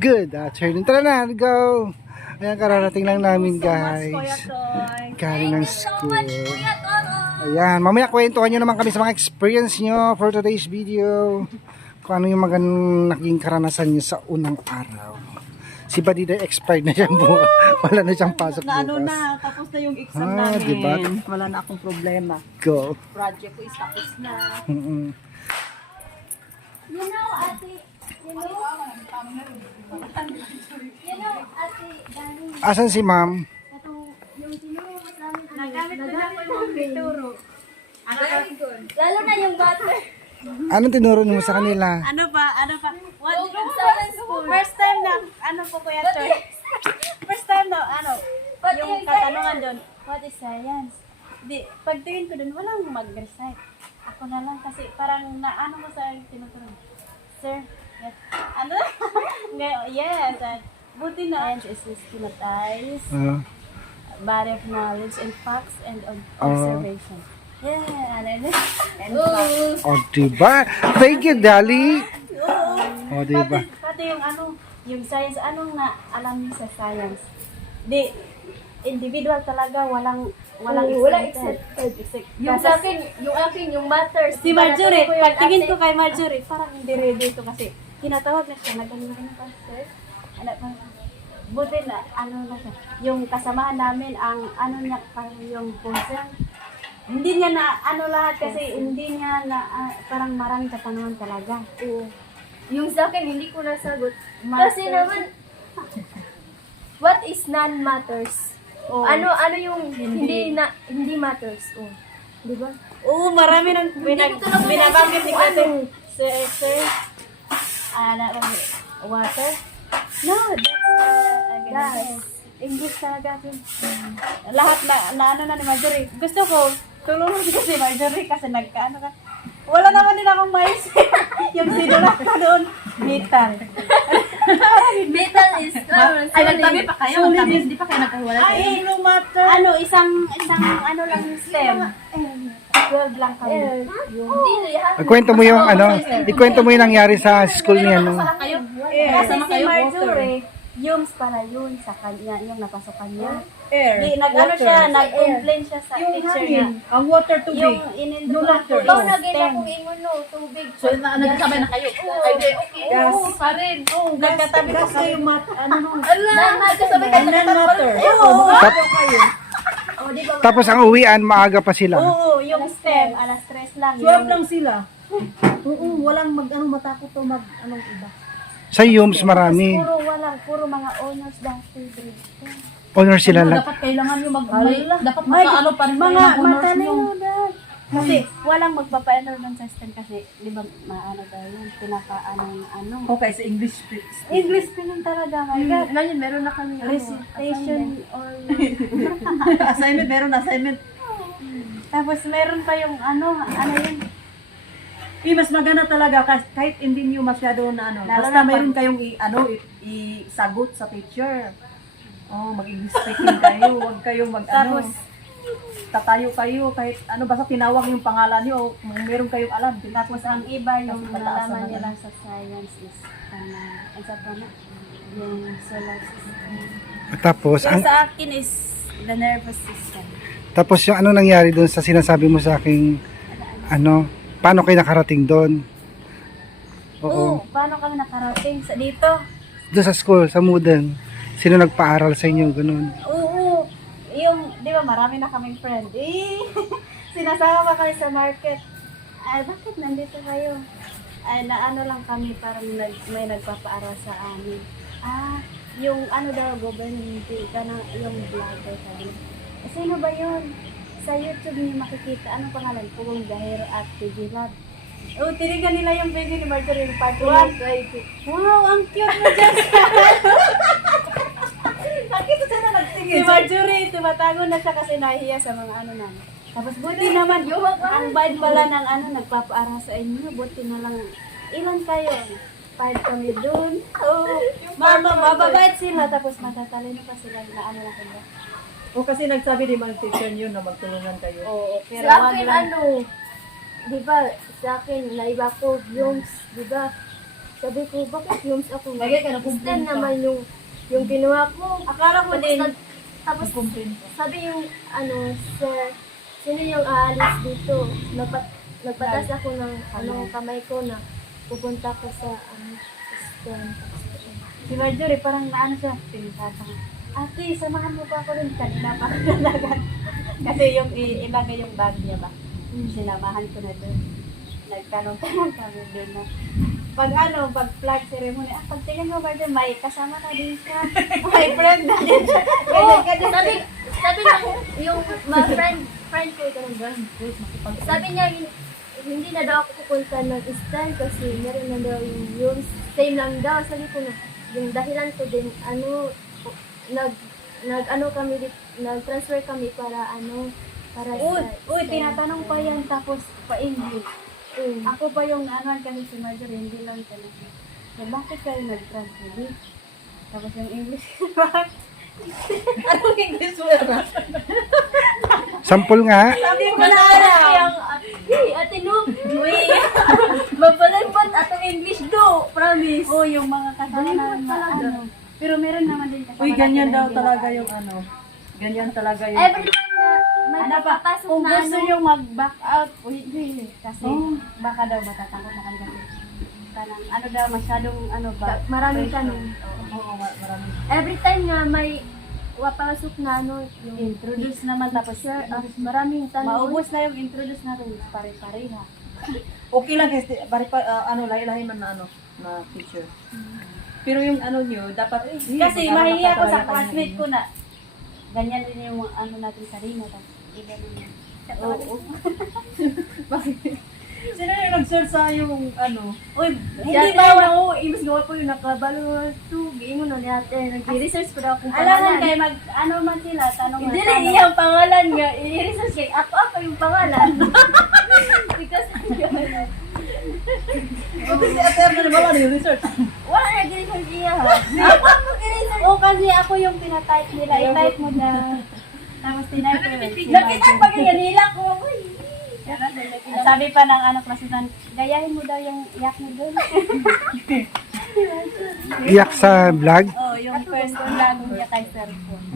Good afternoon. Tara na, go! Ayan, kararating lang namin guys. Galing ng school. Ayan, mamaya kwentuhan nyo naman kami sa mga experience nyo for today's video. Kung ano yung naging karanasan nyo sa unang araw. Si Badida expired na siya bukas. Wala na siyang pasok bukas. Ano na, tapos na yung exam namin. Diba? Wala na akong problema. Go. Project ko is tapos na. You know, ate, Dani, Asan si ma'am? yung tinuro mo sa amin, Nagamit ko na po yung pituro. lalo na yung butter. Anong tinuro mo sa kanila? Ano pa? What? First time na, ano po Kuya Choy? First time na, yung katanungan doon, what is science? Di, pagtingin ko doon, walang mag-recite. Ako na lang kasi parang naano mo sa tinuturo. Sir, yes. Ano? Yes. Buti na. Science is systematize, body of knowledge and facts and observation. Yeah, and facts. O, diba? Thank you, Dali. O, diba? Pati yung yung science, anong na alam niyo sa science? Di, individual talaga, walang accepted. Yung sa akin, yung matters. Si Marjorie, pagtingin ko kay Marjorie, parang hindi ready ito kasi tinatawag na siya, nagkakaroon ng pastor. Buti na, na siya. Yung kasamahan namin, ang niya, parang yung concern. Hindi niya na, lahat kasi, hindi niya na, parang marami katanungan talaga. Yung sa akin, hindi ko nasagot. Matters. Kasi naman, what is non-matters? Oh. Ano yung hindi matters? Di ba? Oo, marami nang binabanggit ni kasi sir, water? No, that's English talaga. Lahat na ano na ni Marjorie. Gusto ko, tulungan ko si Marjorie kasi nagkaano ka. Wala naman din akong mais. Yung sinulat ko doon, metal. Metal is Ay, nagtabi pa kayo. Nagtabi, hindi pa kayo nagkahiwalay kayo. Ay, no matter. Isang lang stem. 12 lang kami. Ikwento mo yung ikwento mo yung nangyari sa school niya. No? Kayo? Kasi Kasama si kayo, Marjorie, yung para yun sa kanya, yung napasok niya. Air. Di, nag-complain siya sa teacher niya. Ang water tubig. Yung inindulong ko Ikaw na akong ingon no, tubig. So, nagkasabay na kayo. Ay, okay. Yes. Pa rin. Nagkatabi ko kayo Kasabay kayo matter. Oo. Tapos ang uwian, maaga pa sila. Oo, yung STEM, alas 3 lang. 12 lang sila. Oo, walang matakot o iba. Sa UMS marami. Puro mga honors dati. Honor sila lang. Dapat kailangan nyo dapat pa rin Mga kayo honors matalino nyo. daw. Kasi walang magpapa-enroll ng sa STEM kasi, di ba, daw yun, Okay, sa English. English speaking talaga, my God. Ngayon, meron na kami Recitation or... Assignment, meron assignment. Tapos meron pa yung yun. Mas maganda talaga kahit hindi niyo masyado na Lalo basta na mayroon kayong isagot sa teacher. Mag-English speaking kayo, huwag kayong Tapos, tatayo kayo kahit basta tinawag yung pangalan niyo, kung meron kayong alam. tapos ang iba yung Kasi pataas nalaman naman nila sa science is yung solar system. Tapos Yung sa akin is the nervous system. tapos yung nangyari doon sa sinasabi mo sa aking paano kayo nakarating doon? Oo. Paano kami nakarating sa dito? Doon sa school, sa Muden. Sino nagpaaral sa inyo, ganun? Oo. Yung, di ba, marami na kaming friend. Sinasama pa kami sa market. Bakit nandito kayo? Lang kami, parang may nagpapaaral sa amin. Yung government, yung vlogger sabi. Sino ba yun? Sa YouTube niyo makikita, anong pangalan? Pugong Gahero at PG Lab. Tinignan nila yung baby ni Marjorie yung part 1. Wow, ang cute mo dyan! Bakit ito na nagtingin? Si Marjorie, tumatago na siya kasi nahihiya sa mga namin. Tapos buti naman, ang bad pala ng nagpapaaral sa inyo, buti na lang, ilan kayo? 5 kami dun. Mababait sila, tapos matatalino pa sila na lang kanya. Kasi nagsabi di mga teacher niyo na magtulungan kayo. Oo, pero Sa akin, di ba, sa akin, naiba ko, yung, di ba, Sabi ko, bakit yung ako? Lagay ka ng Stand naman yung ginawa ko. Akala ko din. Tapos sabi yung sir, sino yung aalis dito? Nagpatas ako ng kamay ko na pupunta ko sa stand. Si Marjorie parang naano siya, pinatapang. Ate, samahan mo pa ako rin kanina pa talaga. Kasi yung ilagay yung bag niya ba? Sinamahan ko na doon. Nagtanong-tanong kami doon na. Pag flag ceremony, pagtingin mo ba doon, may kasama na din siya. May friend na din siya. Sabi yung mga friend ko, sabi niya, hindi na daw ako pupunta ng stand kasi meron na daw yung same lang daw. Sabi ko na, yung dahilan ko din, nag-transfer kami para para Uy, tinatanong pa yan tapos pa-English. Ako pa yung kasi si Marjorie, hindi lang talaga. So, bakit kayo nag-translate? Tapos yung English, bakit? Anong English mo na? Sampol nga. Sabi ko na alam. Ate no, mabalagpat atong English do, promise. Oo, yung mga kasama namin na Pero meron naman din kasama. Uy, ganyan natin na daw hindi talaga makaano. yung Ganyan talaga yung... Every time na may papasok Kung na gusto nyo mag-back out, hindi. Kasi baka daw matatakot na kayo kasi. Parang daw, masyadong ba? maraming tanong. Oo, marami. Every time na may papasok na yung Introduce naman tapos maraming tanong. maubos na yung introduce natin. Pare-pareha. Okay lang kasi lahi-lahi man na teacher. Pero yung nyo, dapat... Kasi mahingi ako sa classmate ko na ganyan din yung natin sa Rino. Tapos iba din yung... Oo. Sino yung nag-search sa yung Uy, Hindi hindi ba ba ako, ibig gawa ko yung nakabalo to, giingon na niya ate, nag-research ko daw kung alam mo pangalan. kayo man sila, tanong Hindi na iyang pangalan nga, i-research kay ako yung pangalan. Because, Kasi ate Erna naman yung research. wala na research niya ha. Ako ang mag-research. Oo, kasi ako yung pinatype nila. I-type mo na. Tapos tinype ko. Nakita pa kaya nila ko. Sabi pa ng klasitan, gayahin mo daw yung iyak mo doon. Iyak sa vlog. Oo, yung first vlog niya kay cellphone.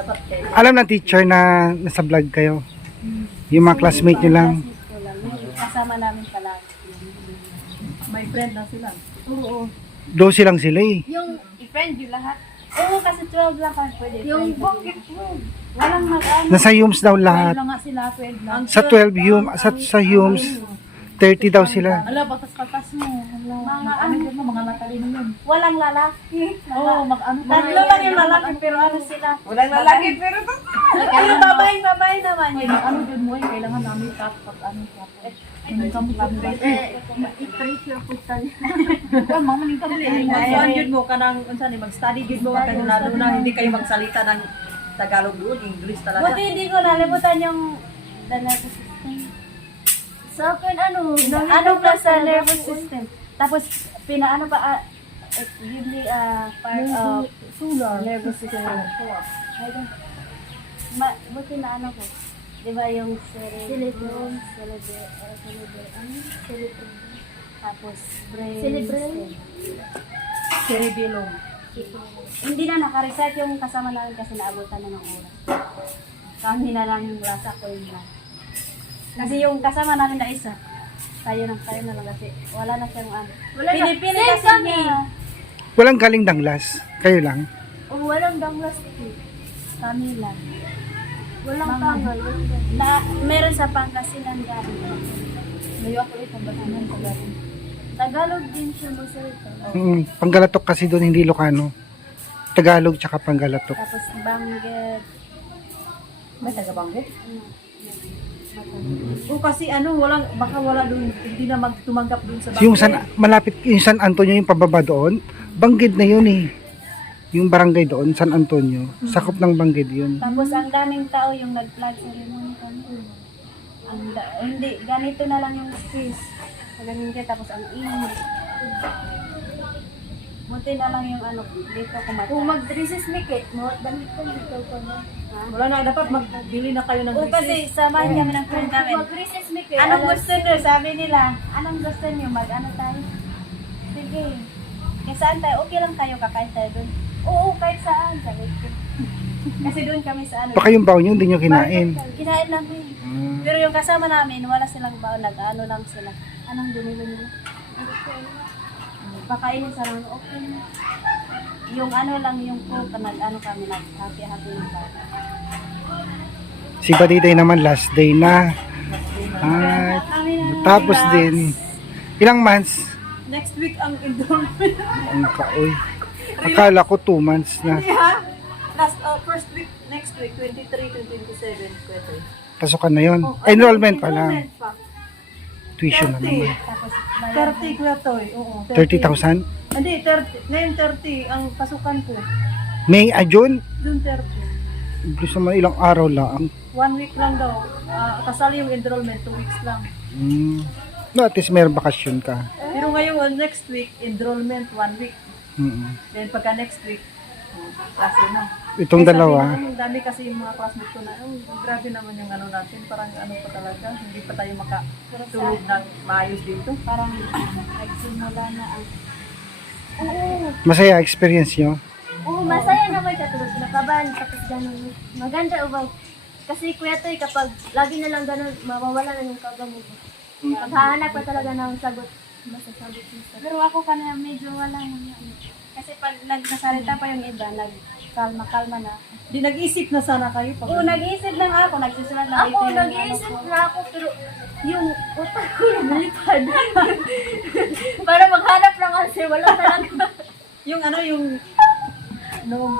Dapat kayo. Alam ng teacher na nasa vlog kayo. Yung mga classmate nyo lang. Classmate ko lang. Yung kasama namin pala. May friend na sila. Oo. 12 lang sila eh. Yung i-friend yung lahat. Oo, kasi 12 lang kami pwede. Yung bongkit mo. Walang mag-ano. Nasa Humes daw lahat. Lang nga sila, 12 lang. Sa 12 sa Humes, 30 daw sila. Ala, patas-patas mo. Mga Yun mo, mga matalino yun. walang lalaki. Oo, mag-ano pa. Tatlo lang yung lalaki, pero sila. Walang lalaki, pero Pero babae naman yun. Ano yun mo, kailangan namin pag i-print yung putal. Kuan yun mo kanang unsa ni mag-study yun mo kayo lalo na hindi kayo magsalita ng Tagalog doon, English talaga. Buti hindi ko nalimutan yung the nervous system. Sa akin Ano pa sa nervous system? Tapos, pinaano pa, usually part of nervous system. I don't, buti na ano ko. Diba yung cerebrum, tapos brain Cerebrum. stem. Cerebellum. Hindi na nakarecite yung kasama namin kasi naabutan na ng oras. Kami na lang yung lasa ko yung lang. Kasi yung kasama namin na isa, tayo na lang kasi wala na siyang Wala na. Pinipili Same kasi kami. niya. Walang galing danglas. Kayo lang. Walang danglas. Kami lang. Walang tangal. Meron sa Pangasinan galing. Ngayon ako ulit ang batanan sa galing. Tagalog din siya magsalita. Panggalatok kasi doon, hindi Ilocano. Tagalog tsaka Panggalatok. Tapos Bangged. May taga-Bangged? O kasi baka wala doon, hindi na magtumanggap doon sa Bangged. Yung malapit, yung San Antonio, yung pababa doon, Bangged na yun eh. Yung barangay doon, San Antonio, sakop ng Bangged yun. Tapos ang daming tao yung nag-flag ceremony kami. Hindi, ganito na lang yung space. Ganun ka, tapos ang ingay. Buti na lang yung dito kumata. Kung mag-recess mikit mo, damit ko dito ko na. Wala na, dapat magbili na kayo ng Oo, kasi samahan kami ng friend namin. Mag-recess mikit. Anong gusto nyo? Sabi nila, anong gusto nyo? Mag-ano tayo? okay. Kaya saan tayo? Okay lang tayo, kakain tayo doon. Oo, kahit saan. Sabi ko. Kasi doon kami sa ano. Baka yung baon nyo, hindi nyo kinain. Kinain namin. Mm. Pero yung kasama namin, wala silang baon. Nag-ano lang sila. Anong binili nila? Pakainin sa lang. Okay na. Yung ano lang, yung cook, nag-ano kami, nag-happy-happy ng bata. Si Baditay naman last day na. At tapos din, ilang months? Next week ang enrollment. Ang kaoy. Akala ko 2 months na. Yeah. First week, next week, 23 to 27. Pwede. Pasukan na yun. Oh, Enrollment pa lang. Enrollment pa. Tuition na naman. Tapos, 30 Kuya Toy. Oo, 30,000? Hindi, 30. Ngayon 30 ang pasukan ko. May June? June 30. Gusto mo ilang araw lang. 1 week lang daw. Kasali yung enrollment, 2 weeks lang. No, at least meron bakasyon ka. Pero ngayon, next week, enrollment, 1 week. Then pagka next week, klase na. Itong Kaya dalawa, sabi ko, ang dami kasi yung mga classmates ko na, grabe naman yung ano natin, parang ano pa talaga, hindi pa tayo makatulog ng maayos dito. parang nagsimula na ang masaya experience nyo. Oo, masaya naman siya tulog. Nakabahan, tapos ganun. Maganda ubay. Kasi Kuya Toy, kapag lagi na lang ganun, mawawala na yung kaba mo. Maghahanap ka talaga ng sagot. Masasagot yung sagot. Pero ako kanina medyo wala naman. Kasi pag nagsasalita pa yung iba, nagkalma-kalma na. Di nag-isip na sana kayo pag Oo, nag-iisip lang ako, nagsusulat lang. Ako, Ito yung nag-iisip ano ko. na ako, pero yung utak ko lumilipad. Para maghanap lang kasi, wala talaga. yung ano, yung no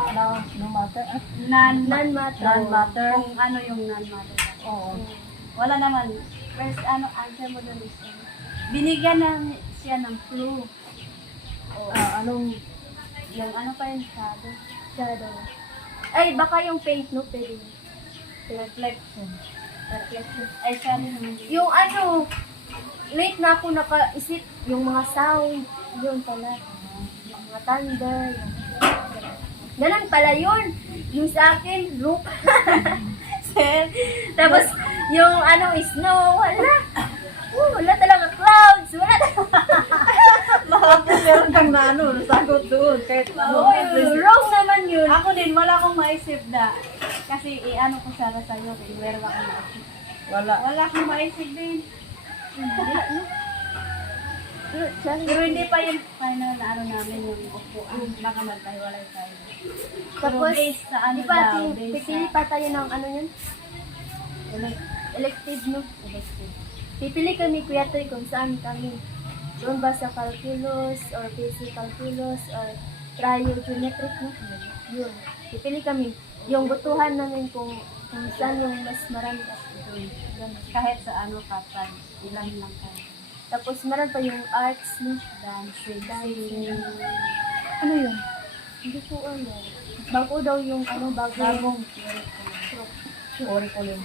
matter. Non-matter. Non-matter. Kung ano yung non-matter. Oo. Wala naman. First, answer mo dun is, binigyan na siya ng clue. Anong, Yung ano pa yung shadow. Shadow. Ay, baka yung paint, no? Pwede. Reflection. Reflection. Ay, shadow naman. Yung ano, late na ako nakaisip, yung mga sound, yun pala. Yung mga thunder, yung... Ganun pala yun. Yung sa akin, loop. Tapos, yung ano, snow, wala. Wala talaga clouds, wala talaga. meron kang na ano, nasagot doon. Kahit ano, Wrong naman yun. Ako din, wala akong maisip na. Kasi, ano ko sana sa'yo, kung meron akong maisip. wala. Wala akong maisip din. Pero hindi pa yung final na ano namin yung upuan. Baka magkahiwalay tayo. Tapos, based sa ano di ba, daw, based pipili sa- pa tayo ng ano yun? Elective, no? Pipili kami, Kuya Toy, kung saan kami. Doon ba sa calculus, or basic calculus, or trio-geometric, no? Yun. Pipili kami. Yung butuhan namin kung saan yung mas marami at doon. Ganun. Kahit sa ano kapag ilan lang tayo. Tapos meron pa yung arts, no? Dancing. Ano yun? Hindi ko alam. Bago daw yung ano, bagong Curriculum.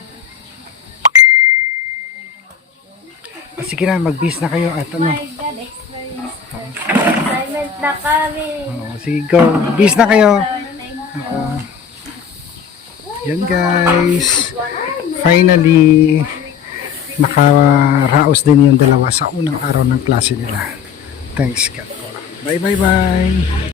Sige na, mag-bis na kayo at ano. My God, experience. assignment na kami. Sige, go. Bis na kayo. Thank you. Yan guys. Finally, nakaraos din yung dalawa sa unang araw ng klase nila. Thanks God. Bye bye bye.